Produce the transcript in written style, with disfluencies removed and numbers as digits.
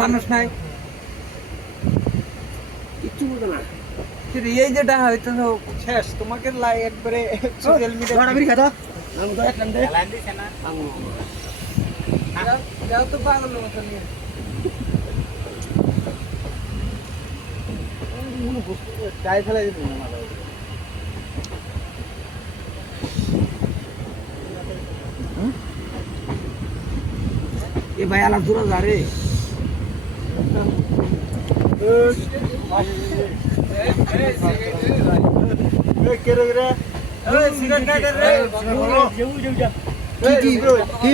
মানুষ নাই কিচ্ছু বলতো না এই যেটা হয়তো শেষ তোমাকে একবারে সোশ্যাল মিডিয়া যাও তো পাগল মতো নিয়ে চাই ফেলাই দিত না এ ভাই আলাপ দূরা যা রে কি